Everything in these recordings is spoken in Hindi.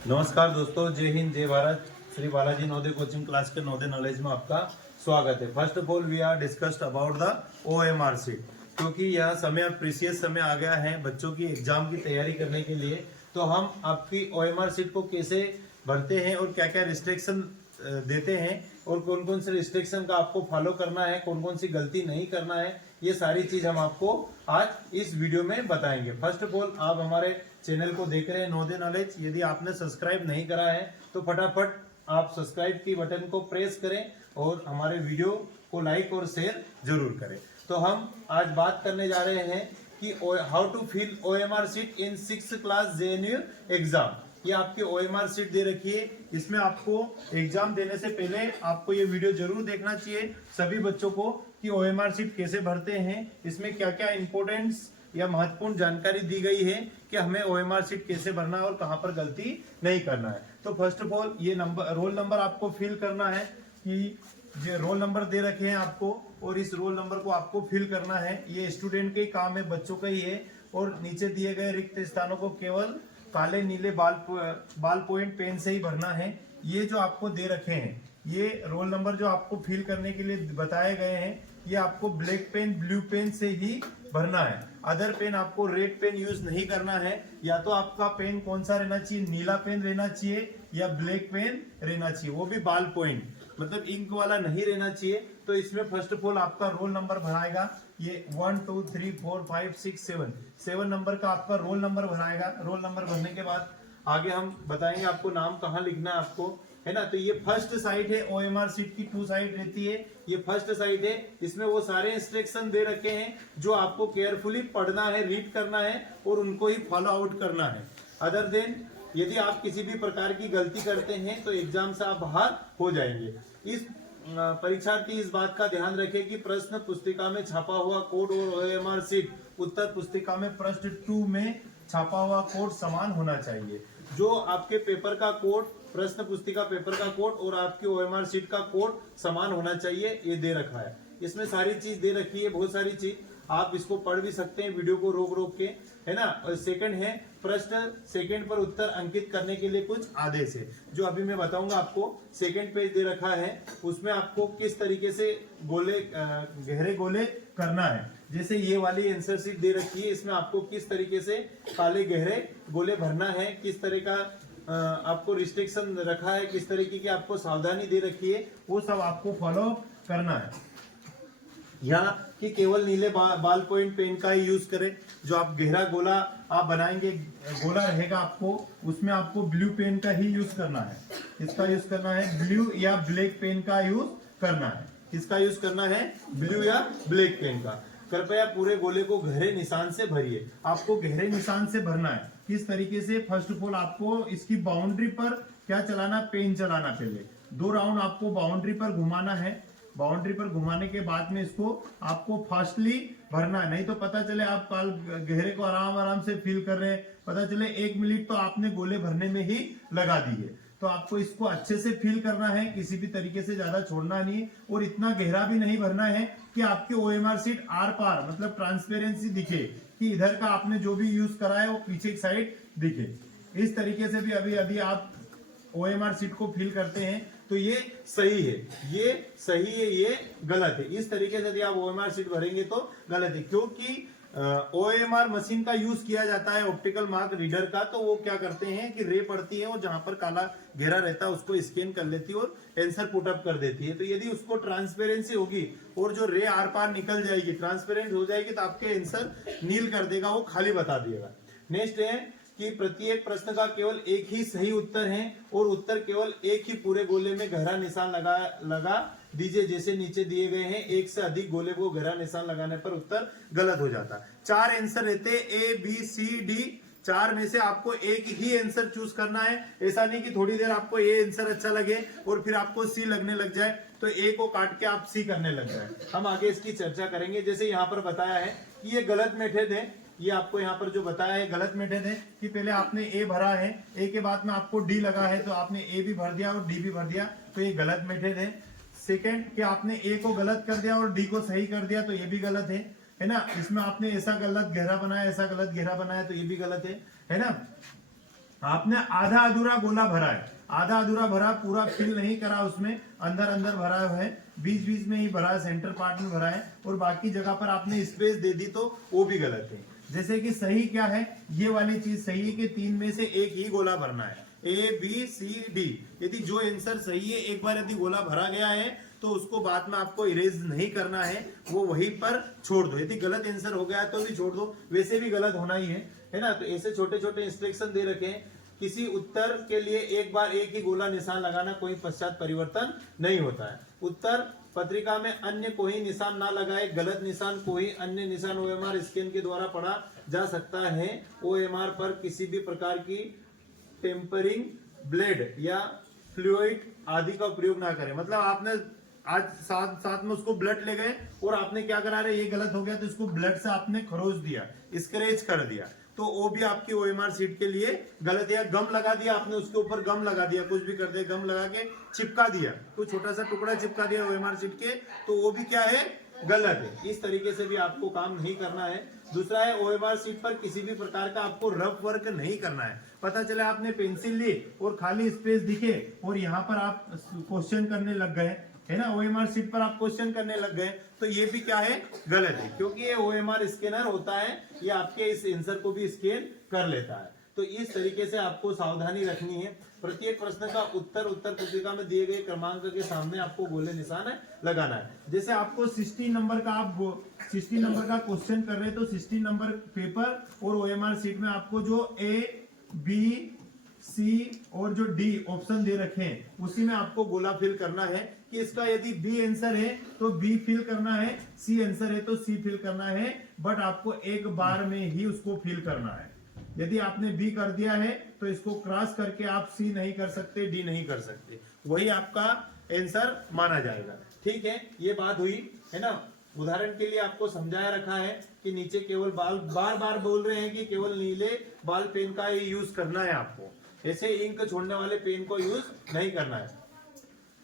नमस्कार दोस्तों, जय हिंद जय भारत। श्री बालाजी नवोदय कोचिंग क्लास के नवोदय नॉलेज में आपका स्वागत है। First of all we are discussed about the OMR sheet, क्योंकि यह समय प्रीसियस समय आ गया है बच्चों की एग्जाम की तैयारी करने के लिए। तो हम आपकी OMR शीट को कैसे भरते हैं और क्या क्या रिस्ट्रिक्शन देते हैं और कौन कौन से रिस्ट्रिक्शन का आपको फॉलो करना है, कौन कौन सी गलती नहीं करना है, ये सारी चीज हम आपको आज इस वीडियो में बताएंगे। फर्स्ट ऑफ ऑल आप हमारे चैनल को देख रहे हैं नवोदय नॉलेज, यदि आपने सब्सक्राइब नहीं करा है तो फटाफट आप सब्सक्राइब की बटन को प्रेस करें और हमारे वीडियो को लाइक और शेयर जरूर करें। तो हम आज बात करने जा रहे हैं कि how to fill OMR sheet in 6th class JNU exam. ये आपकी OMR शीट दे रखी है, इसमें आपको एग्जाम देने से पहले आपको ये वीडियो जरूर देखना चाहिए सभी बच्चों को कि OMR शीट कैसे भरते हैं, इसमें क्या क्या इंपॉर्टेंस या महत्वपूर्ण जानकारी दी गई है कि हमें OMR शीट कैसे भरना है और कहां पर गलती नहीं करना है। तो फर्स्ट ऑफ ऑल ये रोल नंबर आपको फिल करना है कि जो रोल नंबर दे रखे हैं आपको, और इस रोल नंबर को आपको फिल करना है। ये स्टूडेंट का ही काम है, बच्चों का ही है। और नीचे दिए गए रिक्त स्थानों को केवल काले नीले बाल पॉइंट पेन से ही भरना है। ये जो आपको दे रखे हैं, ये रोल नंबर जो आपको फिल करने के लिए बताए गए हैं, ये आपको ब्लैक पेन ब्लू पेन से ही भरना है। अदर पेन आपको रेड पेन यूज नहीं करना है। या तो आपका पेन कौन सा रहना चाहिए, नीला पेन रहना चाहिए या ब्लैक पेन रहना चाहिए, वो भी बाल पॉइंट मतलब इंक वाला नहीं रहना चाहिए। तो इसमें फर्स्ट ऑफ ऑल आपका रोल नंबर भराएगा, ये 1 2 3 4 5 6 7 नंबर का आपका रोल नंबर भराएगा। रोल नंबर भरने के बाद आगे हम बताएंगे आपको नाम कहाँ लिखना है आपको, है ना। तो ये फर्स्ट साइड है, OMR शीट की 2 साइड रहती है, ये फर्स्ट साइड है। इसमें वो सारे इंस्ट्रक्शन दे रखे हैं जो आपको केयरफुली पढ़ना है, रीड करना है और उनको ही फॉलो आउट करना है। अदर देन यदि आप किसी भी प्रकार की गलती करते हैं तो एग्जाम से आप बाहर हो जाएंगे। इस परीक्षार्थी इस बात का ध्यान रखें कि प्रश्न पुस्तिका में छापा हुआ कोड और OMR शीट उत्तर पुस्तिका में प्रश्न 2 में छापा हुआ कोड समान होना चाहिए। जो आपके पेपर का कोड, प्रश्न पुस्तिका पेपर का कोड और आपकी OMR शीट का कोड समान होना चाहिए, ये दे रखा है। इसमें सारी चीज दे रखी है, बहुत सारी चीज आप इसको पढ़ भी सकते हैं वीडियो को रोक रोक के, है ना। और सेकंड है प्रश्न सेकंड पर उत्तर अंकित करने के लिए कुछ आदेश है जो अभी मैं बताऊंगा आपको। सेकंड पेज दे रखा है, उसमें आपको किस तरीके से गोले गहरे गोले करना है। जैसे ये वाली आंसर शीट दे रखी है, इसमें आपको किस तरीके से काले गहरे गोले भरना है, किस तरह का आपको रिस्ट्रिक्शन रखा है, किस तरीके की आपको सावधानी दे रखी है, वो सब आपको फॉलो करना है। या कि केवल नीले बाल पॉइंट पेन का ही यूज करें। जो आप गहरा गोला आप बनाएंगे, गोला रहेगा आपको, उसमें आपको ब्लू पेन का ही यूज करना है। इसका यूज करना है ब्लू या ब्लैक पेन का यूज करना है। इसका यूज करना है ब्लू या ब्लैक पेन का। कृपया पूरे गोले को गहरे निशान से भरिए। आपको गहरे निशान से भरना है। किस तरीके से, फर्स्ट ऑफ ऑल आपको इसकी बाउंड्री पर क्या चलाना, पेन चलाना। पहले 2 राउंड आपको बाउंड्री पर घुमाना है। बाउंड्री पर घुमाने के बाद में इसको आपको फास्टली भरना है, नहीं तो पता चले आप काल गहरे को आराम आराम से फील कर रहे हैं, पता चले 1 मिनट तो आपने गोले भरने में ही लगा दिए। तो आपको इसको अच्छे से फील करना है, किसी भी तरीके से ज्यादा छोड़ना नहीं और इतना गहरा भी नहीं भरना है कि आपकी OMR शीट आर पार मतलब ट्रांसपेरेंसी दिखे, कि इधर का आपने जो भी यूज करा है वो पीछे की साइड दिखे। इस तरीके से भी अभी आप OMR शीट को फिल करते हैं तो ये सही है, ये सही है, ये गलत है। इस तरीके से यदि आप OMR शीट भरेंगे तो गलत है, क्योंकि OMR मशीन का यूज किया जाता है ऑप्टिकल मार्क रीडर का। तो वो क्या करते हैं कि रे पड़ती है और जहां पर काला घेरा रहता है उसको स्कैन कर लेती है और आंसर पुटअप कर देती है। तो यदि उसको ट्रांसपेरेंसी होगी और जो रे आर पार निकल जाएगी, ट्रांसपेरेंट हो जाएगी, तो आपके आंसर नील कर देगा, वो खाली बता देगा। नेक्स्ट है कि प्रत्येक प्रश्न का केवल एक ही सही उत्तर है और उत्तर केवल एक ही पूरे गोले में गहरा निशान लगा दीजिए। जैसे नीचे दिए गए हैं, एक से अधिक गोले को गहरा निशान लगाने पर उत्तर गलत हो जाता है। 4 आंसर रहते A B C D, 4 में से आपको एक ही आंसर चूज करना है। ऐसा नहीं कि थोड़ी देर आपको A आंसर अच्छा लगे और फिर आपको C लगने लग जाए तो A को काट के आप C करने लग जाए। हम आगे इसकी चर्चा करेंगे। जैसे यहाँ पर बताया है कि ये गलत मेथड है, ये आपको यहाँ पर जो बताया है गलत मेथड है कि पहले आपने A भरा है, A के बाद में आपको D लगा है तो आपने A भी भर दिया और D भी भर दिया, तो ये गलत मेथड है। सेकंड कि आपने A को गलत कर दिया और D को सही कर दिया, तो ये भी गलत है ना। इसमें आपने ऐसा गलत गहरा बनाया, ऐसा गलत गहरा बनाया, तो ये भी गलत है ना। आपने आधा अधूरा गोला भरा है, आधा अधूरा भरा, पूरा फिल नहीं करा, उसमें अंदर अंदर भरा है, बीच बीच में ही भरा है, सेंटर पार्ट में भरा है, और बाकी जगह पर आपने स्पेस दे दी तो वो भी गलत है। जैसे कि सही क्या है, ये वाली चीज सही है कि 3 में से एक ही गोला भरना है, ए बी सी डी। यदि जो आंसर सही है, एक बार यदि गोला भरा गया है तो उसको बाद में आपको इरेज नहीं करना है, वो वहीं पर छोड़ दो। यदि गलत आंसर हो गया तो भी छोड़ दो, वैसे भी गलत होना ही है ना। तो ऐसे छोटे छोटे इंस्ट्रक्शन दे रखे हैं। किसी उत्तर के लिए एक बार एक ही गोला निशान लगाना, कोई पश्चात परिवर्तन नहीं होता है। उत्तर पत्रिका में अन्य कोई निशान ना लगाए, गलत निशान कोई अन्य निशान ओएमआर स्कैन के द्वारा पढ़ा जा सकता है। ओएमआर पर किसी भी प्रकार की टेम्परिंग, ब्लेड या फ्लूइड आदि का उपयोग ना करें। मतलब आपने आज साथ में उसको ब्लड ले गए और आपने क्या करा रहे, ये गलत हो गया तो इसको ब्लड से आपने खरोच दिया, स्क्रैच कर दिया, तो वो भी आपकी ओएमआर सीट के लिए गलत है। गम लगा दिया आपने, उसके ऊपर गम लगा दिया, कुछ भी कर दे, गम लगा के चिपका दिया, कोई छोटा सा टुकड़ा चिपका दिया ओएमआर सीट के, तो वो भी क्या है, गलत है। इस तरीके से भी आपको काम नहीं करना है। दूसरा है, ओएमआर सीट पर किसी भी प्रकार का आपको रफ वर्क नहीं करना है। पता चला आपने पेंसिल ली और खाली स्पेस दिखे और यहाँ पर आप क्वेश्चन करने लग गए, है ना, ओएमआर सीट पर आप क्वेश्चन करने लग गए, तो ये भी क्या है, गलत है। क्योंकि ये ओएमआर स्कैनर होता है, ये आपके इस आंसर को भी स्कैन कर लेता है। तो इस तरीके से आपको सावधानी रखनी है। प्रत्येक प्रश्न का उत्तर पुस्तिका में दिए गए क्रमांक के सामने आपको गोले निशान लगाना है। जैसे आपको 60 नंबर का क्वेश्चन कर रहे हैं, तो 60 नंबर पेपर और ओएमआर सीट में आपको जो ए बी सी और जो डी ऑप्शन दे रखे हैं, उसी में आपको गोला फिल करना है कि इसका यदि बी आंसर है तो बी फिल करना है, सी आंसर है तो सी फिल करना है, बट आपको एक बार में ही उसको फिल करना है। यदि आपने बी कर दिया है तो इसको क्रॉस करके आप सी नहीं कर सकते, डी नहीं कर सकते, वही आपका आंसर माना जाएगा। ठीक है, ये बात हुई, है ना। उदाहरण के लिए आपको समझाया रखा है कि नीचे केवल बार बार बोल रहे हैं कि केवल नीले बॉल पेन का ही यूज करना है आपको, ऐसे इंक छोड़ने वाले पेन को यूज नहीं करना है।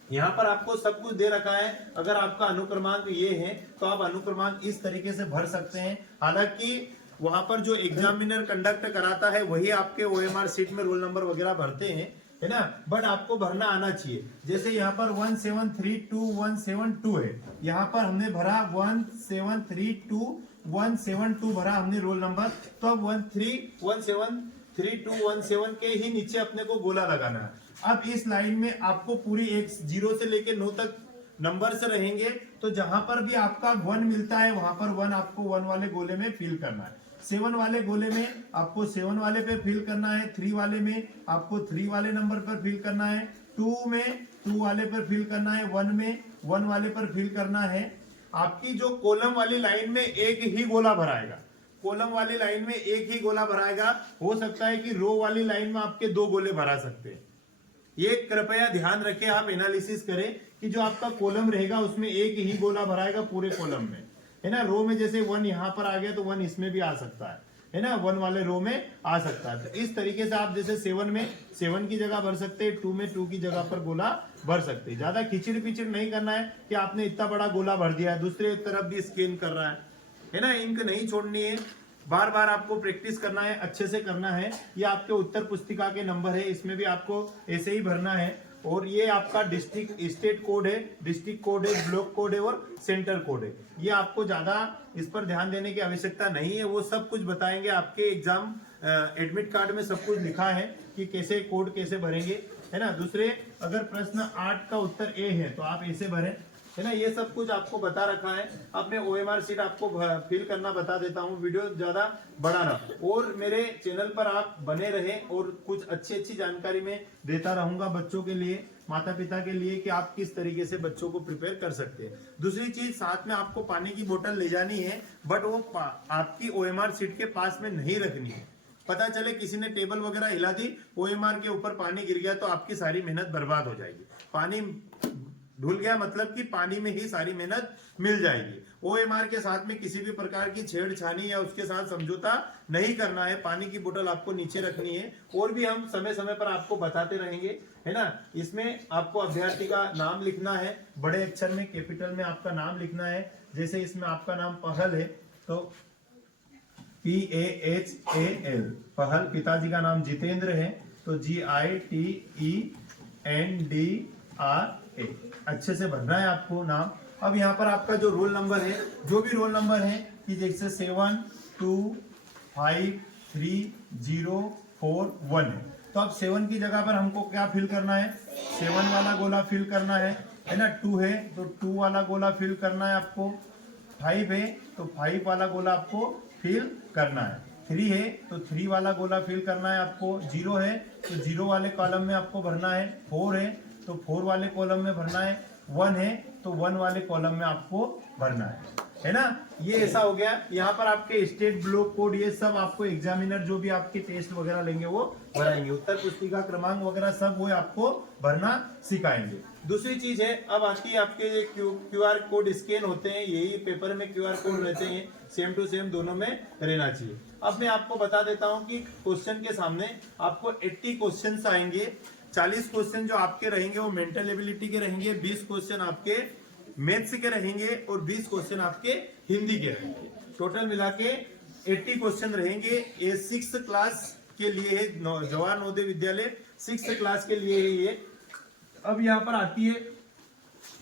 यहाँ पर आपको सब कुछ दे रखा है। अगर आपका अनुक्रमांक ये है तो आप अनुक्रमांक इस तरीके से भर सकते हैं। हालांकि वहां पर जो एग्जामिनर कंडक्ट कराता है वही आपके ओएमआर सीट में रोल नंबर वगैरह भरते हैं, है ना, बट आपको भरना आना चाहिए। जैसे यहाँ पर 1732172 है, यहाँ पर हमने भरा 1732172 भरा हमने रोल नंबर, तो अब 131732172 के ही नीचे अपने को गोला लगाना है। अब इस लाइन में आपको पूरी एक 0 से लेकर 9 तक नंबर से रहेंगे, तो जहां पर भी आपका 1 मिलता है वहां पर 1 आपको 1 वाले गोले में फिल करना है। 7 वाले गोले में आपको 7 वाले पे फिल करना है, 3 वाले में आपको 3 वाले नंबर पर फिल करना है, 2 में 2 वाले पर फिल करना है, 1 में 1 वाले पर फिल करना है। आपकी जो कॉलम वाली लाइन में एक ही गोला भराएगा, कॉलम वाली लाइन में एक ही गोला भराएगा। हो सकता है कि रो वाली लाइन में आपके 2 गोले भरा सकते हैं। ये कृपया ध्यान रखें, आप एनालिसिस करें कि जो आपका कॉलम रहेगा उसमें एक ही गोला भराएगा पूरे कॉलम में, है ना। रो में जैसे 1 यहाँ पर आ गया तो 1 इसमें भी आ सकता है ना, 1 वाले रो में आ सकता है। तो इस तरीके से आप जैसे 7 में 7 की जगह भर सकते हैं, 2 में 2 की जगह पर गोला भर सकते हैं। ज्यादा खिचड़ पिचड़ नहीं करना है कि आपने इतना बड़ा गोला भर दिया है, दूसरे तरफ भी स्कैन कर रहा है ना। इंक नहीं छोड़नी है, बार बार आपको प्रैक्टिस करना है, अच्छे से करना है। ये आपके उत्तर पुस्तिका के नंबर है, इसमें भी आपको ऐसे ही भरना है। और ये आपका डिस्ट्रिक्ट स्टेट कोड है, डिस्ट्रिक्ट कोड है, ब्लॉक कोड है और सेंटर कोड है। ये आपको ज्यादा इस पर ध्यान देने की आवश्यकता नहीं है, वो सब कुछ बताएंगे आपके एग्जाम एडमिट कार्ड में सब कुछ लिखा है कि कैसे कोड कैसे भरेंगे, है ना। दूसरे अगर प्रश्न 8 का उत्तर ए है तो आप ऐसे भरें, है ना। ये सब कुछ आपको बता रखा है। अब मैं ओएमआर सीट आपको फिल करना बता देता हूँ, वीडियो ज्यादा बड़ा ना, और मेरे चैनल पर आप बने रहे और कुछ अच्छी जानकारी मैं देता रहूंगा बच्चों के लिए, माता पिता के लिए, कि आप किस तरीके से बच्चों को प्रिपेयर कर सकते हैं। दूसरी चीज, साथ में आपको पानी की बोतल ले जानी है, बट वो आपकी ओएमआर सीट के पास में नहीं रखनी है। पता चले किसी ने टेबल वगैरह हिला दी, ओएमआर के ऊपर पानी गिर गया तो आपकी सारी मेहनत बर्बाद हो जाएगी। पानी धुल गया मतलब कि पानी में ही सारी मेहनत मिल जाएगी। ओएमआर के साथ में किसी भी प्रकार की छेड़छानी या उसके साथ समझौता नहीं करना है। पानी की बोतल आपको नीचे रखनी है, और भी हम समय समय पर आपको बताते रहेंगे, है ना। इसमें आपको अभ्यर्थी का नाम लिखना है, बड़े अक्षर में कैपिटल में आपका नाम लिखना है। जैसे इसमें आपका नाम पहल है तो PAHAL, पहल। पिताजी का नाम जितेंद्र है, तो GITENDRA, अच्छे से भरना है आपको नाम। अब यहाँ पर आपका जो रोल नंबर है, जो भी रोल नंबर है कि जैसे 725304 है, तो अब 7 की जगह पर हमको क्या फिल करना है, 7 वाला गोला फिल करना है ना। 2 है तो 2 वाला गोला फिल करना है आपको। 5 है तो 5 वाला गोला आपको फिल करना है। 3 है तो 3 वाला गोला फिल करना है आपको। 0 है तो 0 वाले कॉलम में आपको भरना है। 4 है तो 4 वाले कॉलम में भरना है। 1 है तो 1 वाले कॉलम में आपको भरना है ना। ये ऐसा हो गया। यहाँ पर आपके स्टेट ब्लॉक कोड ये सब आपको एग्जामिनर जो भी आपके टेस्ट वगैरह लेंगे वो भराएंगे। उत्तर पुस्तिका क्रमांक वगैरह सब वो आपको भरना सिखाएंगे। दूसरी चीज है, अब आती है आपके QR कोड स्कैन होते हैं, यही पेपर में QR कोड रहते हैं, सेम टू सेम दोनों में रहना चाहिए। अब मैं आपको बता देता हूं कि क्वेश्चन के सामने आपको 80 क्वेश्चन आएंगे। 40 क्वेश्चन जो आपके रहेंगे वो मेंटल एबिलिटी के रहेंगे, 20 क्वेश्चन आपके मैथ्स के रहेंगे और 20 क्वेश्चन आपके हिंदी के रहेंगे। टोटल मिला के 80 क्वेश्चन रहेंगे। ये 6th क्लास के लिए है, जवाहर नवोदय विद्यालय 6th क्लास के लिए है ये। अब यहाँ पर आती है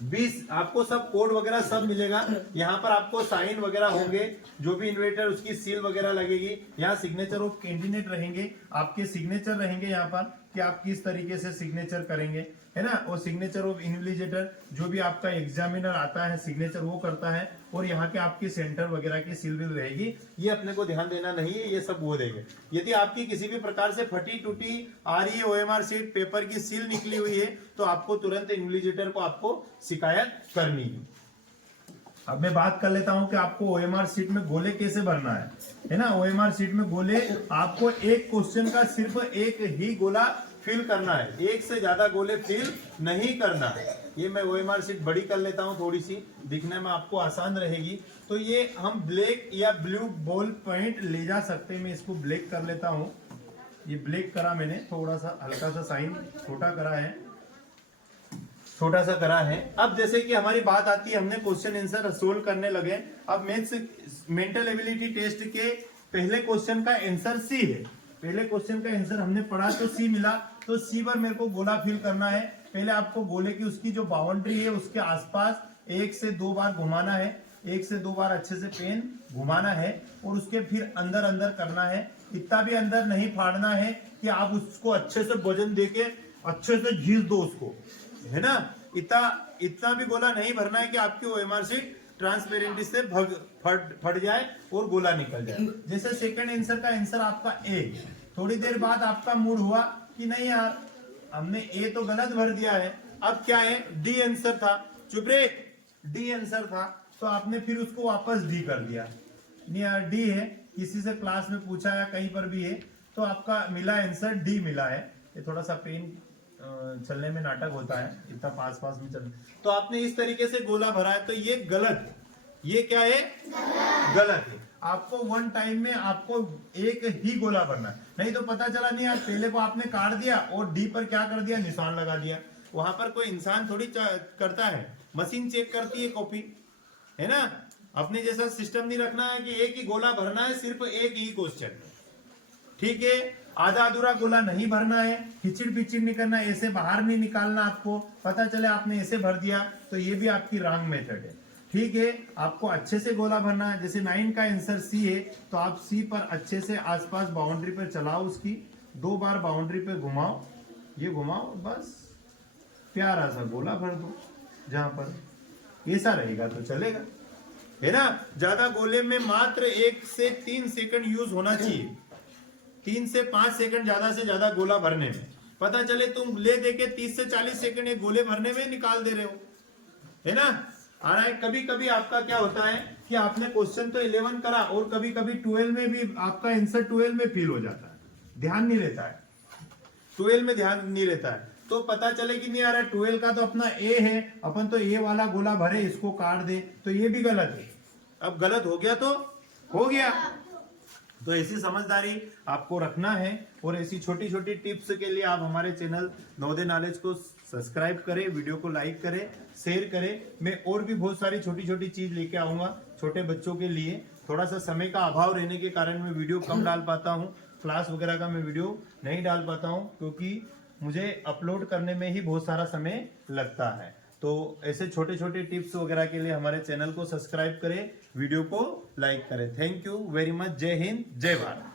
20, आपको सब कोड वगैरह सब मिलेगा। यहाँ पर आपको साइन वगैरह होंगे, जो भी इन्वेटर उसकी सील वगैरह लगेगी। यहाँ सिग्नेचर ऑफ कैंडिडेट रहेंगे, आपके सिग्नेचर रहेंगे यहाँ पर कि आप किस तरीके से सिग्नेचर करेंगे, है ना। और सिग्नेचर ऑफ इन्विजिलेटर, जो भी आपका एग्जामिनर आता है सिग्नेचर वो करता है। और यहाँ के आपकी सेंटर वगैरह की सील भी रहेगी। ये अपने को ध्यान देना नहीं है, ये सब वो देंगे। यदि आपकी किसी भी प्रकार से फटी टूटी आ रही है OMR शीट, पेपर की सील निकली हुई है, तो आपको तुरंत इन्विजिलेटर को आपको शिकायत करनी है। अब मैं बात कर लेता हूं कि आपको OMR शीट में गोले कैसे भरना है ना। OMR शीट में गोले आपको एक क्वेश्चन का सिर्फ एक ही गोला फिल करना है, एक से ज्यादा गोले फिल नहीं करना है। ये मैं OMR शीट बड़ी कर लेता हूं, थोड़ी सी दिखने में आपको आसान रहेगी। तो ये हम ब्लैक या ब्लू बॉल पॉइंट ले जा सकते हैं। मैं इसको ब्लैक कर लेता हूं, ये ब्लैक करा मैंने, थोड़ा सा हल्का सा साइन छोटा करा है, छोटा सा करा है। अब जैसे कि हमारी बात आती है, हमने क्वेश्चन आंसर सोल्व करने लगे। अब मैथ्स मेंटल एबिलिटी टेस्ट के पहले क्वेश्चन का आंसर सी है। पहले क्वेश्चन का आंसर हमने पढ़ा तो सी मिला, तो सी पर मेरे को गोला फिल करना है। पहले आपको गोले की उसकी जो बाउंड्री है उसके आसपास 1 से 2 बार घुमाना है, 1 से 2 बार अच्छे से पेन घुमाना है और उसके फिर अंदर अंदर करना है। इतना भी अंदर नहीं फाड़ना है कि आप उसको अच्छे से वजन देके अच्छे से घीस दो उसको, है ना। इतना भी गोला नहीं भरना है कि आपकी OMR शीट ट्रांसपेरेंटी से फट जाए और गोला निकल जाए। जैसे सेकंड आंसर का आंसर आपका ए, थोड़ी देर बाद आपका मूड हुआ कि नहीं यार हमने ए तो गलत भर दिया है, अब क्या है डी आंसर था, चुप रे, डी आंसर था, तो आपने फिर उसको वापस डी कर दिया। नहीं यार डी है, किसी से क्लास में पूछा या कहीं पर भी है, तो आपका मिला आंसर डी मिला है। ये थोड़ा सा पेन चलने में नाटक होता है, इतना पास में चल, तो आपने इस तरीके से गोला भरा है, तो ये गलत, ये क्या है गलत है। आपको वन टाइम में आपको एक ही गोला भरना है, नहीं तो पता चला नहीं यार पहले को आपने काट दिया और डी पर क्या कर दिया, निशान लगा दिया। वहां पर कोई इंसान थोड़ी करता है, मशीन चेक करती है कॉपी, है ना। अपने जैसा सिस्टम नहीं रखना है कि एक ही गोला भरना है, सिर्फ एक ही क्वेश्चन, ठीक है। आधा अधूरा गोला नहीं भरना है, खिचड़ पिचड़ नहीं करना है, ऐसे बाहर नहीं निकालना। आपको पता चले आपने ऐसे भर दिया तो ये भी आपकी रॉन्ग मेथड है, ठीक है। आपको अच्छे से गोला भरना है। जैसे 9 का आंसर सी है, तो आप सी पर अच्छे से आसपास बाउंड्री पर चलाओ, उसकी 2 बार बाउंड्री पे घुमाओ, ये घुमाओ, बस प्यारा सा गोला भर दो। जहां पर ऐसा रहेगा तो चलेगा, है ना। ज्यादा गोले में मात्र 1 से 3 सेकंड यूज होना चाहिए, 3 से 5 सेकंड ज्यादा से ज्यादा गोला भरने में। पता चले तुम ले देके 30 से 40 सेकंड एक गोले भरने में निकाल दे रहे हो, है ना। आ रहा है। कभी कभी आपका क्या होता है कि आपने क्वेश्चन तो 11 करा और कभी कभी 12 में भी आपका आंसर 12 में फेल हो जाता है, ध्यान नहीं रहता है, 12 में ध्यान नहीं रहता है। तो पता चले कि नहीं आ रहा है 12 का तो अपना ए है, अपन तो ए वाला गोला भरे, इसको काट दे, तो ये भी गलत है। अब गलत हो गया तो हो गया। तो ऐसी समझदारी आपको रखना है। और ऐसी छोटी छोटी टिप्स के लिए आप हमारे चैनल नवोदय नॉलेज को सब्सक्राइब करें, वीडियो को लाइक करें, शेयर करें। मैं और भी बहुत सारी छोटी छोटी चीज लेके आऊंगा छोटे बच्चों के लिए। थोड़ा सा समय का अभाव रहने के कारण मैं वीडियो कम डाल पाता हूं, क्लास वगैरह का मैं वीडियो नहीं डाल पाता हूँ, क्योंकि मुझे अपलोड करने में ही बहुत सारा समय लगता है। तो ऐसे छोटे छोटे टिप्स वगैरह के लिए हमारे चैनल को सब्सक्राइब करें, वीडियो को लाइक करें। Thank you very much. जय हिंद, जय भारत।